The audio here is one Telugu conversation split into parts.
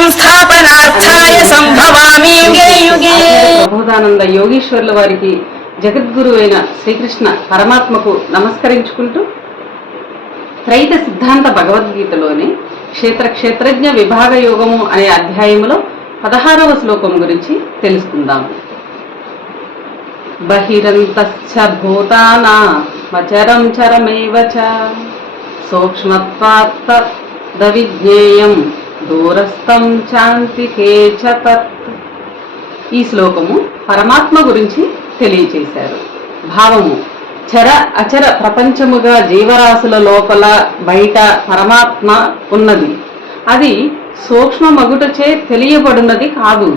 సంస్థాపనార్థాయ సంభవామి యుగే యుగే. ప్రబోధానంద యోగీశ్వర్ల వారికి జగద్గురు అయిన శ్రీకృష్ణ పరమాత్మకు నమస్కరించుకుంటూ త్రైత సిద్ధాంత భగవద్గీతలోని క్షేత్రజ్ఞ విభాగ యోగము అనే అధ్యాయములో 16వ శ్లోకం గురించి తెలుసుకుందాము. బహిరంతశ్చ భూతానామచరం చరమేవ చ సూక్ష్మత్వాత్త విజ్ఞేయం దూరస్థం చాంతికే చ తత్. ఈ శ్లోకము పరమాత్మ గురించి తెలియచేశారు. భావము: చర అచర ప్రపంచముగా జీవరాశుల లోపల బయట పరమాత్మ ఉన్నది. అది సూక్ష్మ మగుటచే తెలియబడినది కాదు,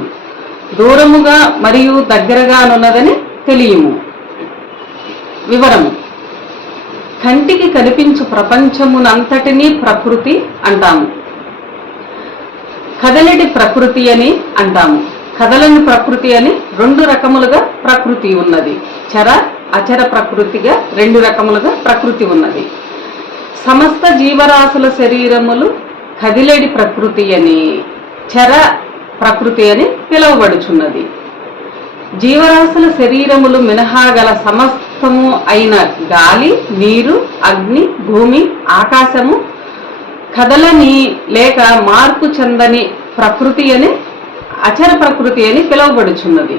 దూరముగా మరియు దగ్గరగానున్నదని తెలియము. వివరము: కంటికి కనిపించు ప్రపంచమునంతటినీ ప్రకృతి అంటాము, కదలటి ప్రకృతి అని అంటాము. కదలని ప్రకృతి అని 2 రకములుగా ప్రకృతి ఉన్నది. చర అచర ప్రకృతిగా 2 రకములుగా ప్రకృతి ఉన్నది. సమస్త జీవరాశుల శరీరములు కదిలేడి ప్రకృతి అని, చర ప్రకృతి అని పిలువబడుచున్నది. జీవరాశుల శరీరములు మినహా గల సమస్తము అయిన గాలి, నీరు, అగ్ని, భూమి, ఆకాశము కదలని లేక మార్పు చెందని ప్రకృతి అని, అచర ప్రకృతి అని పిలువబడుచున్నది.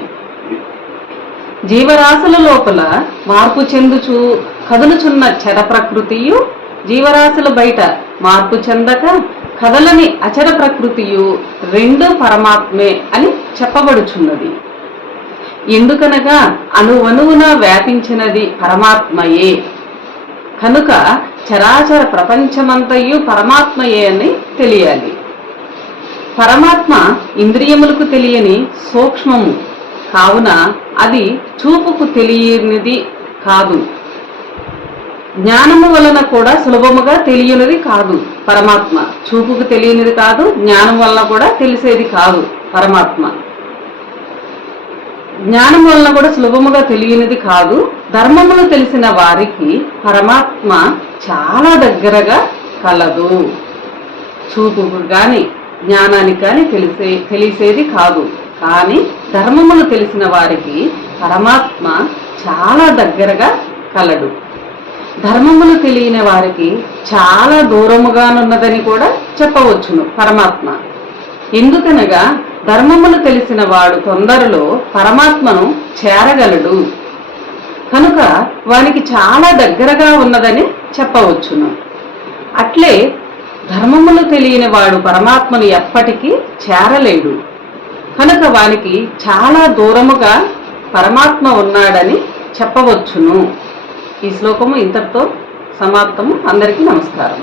జీవరాశుల లోపల మార్పు చెందుచు కదులుచున్న చర ప్రకృతియు, జీవరాశుల బయట మార్పు చెందక కదలని అచర ప్రకృతియు 2 పరమాత్మే అని చెప్పబడుచున్నది. ఎందుకనగా అణువణువున వ్యాపించినది పరమాత్మయే కనుక చరాచర ప్రపంచమంతయు పరమాత్మయే అని తెలియాలి. పరమాత్మ ఇంద్రియములకు తెలియని సూక్ష్మము కావున అది చూపుకు తెలియనిది కాదు, జ్ఞానము వలన కూడా సులభముగా తెలియనిది కాదు. పరమాత్మ చూపుకు తెలియనిది కాదు, జ్ఞానం వలన కూడా తెలిసేది కాదు. పరమాత్మ జ్ఞానం వలన కూడా సులభముగా తెలియనిది కాదు. ధర్మములు తెలిసిన వారికి పరమాత్మ చాలా దగ్గరగా కలదు. చూపుకు కానీ జ్ఞానానికి కానీ తెలిసేది కాదు. కానీ ధర్మములు తెలిసిన వారికి పరమాత్మ చాలా దగ్గరగా కలడు. ధర్మములు తెలియని వారికి చాలా దూరముగానున్నదని కూడా చెప్పవచ్చును పరమాత్మ. ఎందుకనగా ధర్మములు తెలిసిన వాడు తొందరలో పరమాత్మను చేరగలడు కనుక వానికి చాలా దగ్గరగా ఉన్నదని చెప్పవచ్చును. అట్లే ధర్మములు తెలియని వాడు పరమాత్మను ఎప్పటికీ చేరలేడు కనుక వానికి చాలా దూరముగా పరమాత్మ ఉన్నాడని చెప్పవచ్చును. ఈ శ్లోకము ఇంతటితో సమాప్తము. అందరికీ నమస్కారం.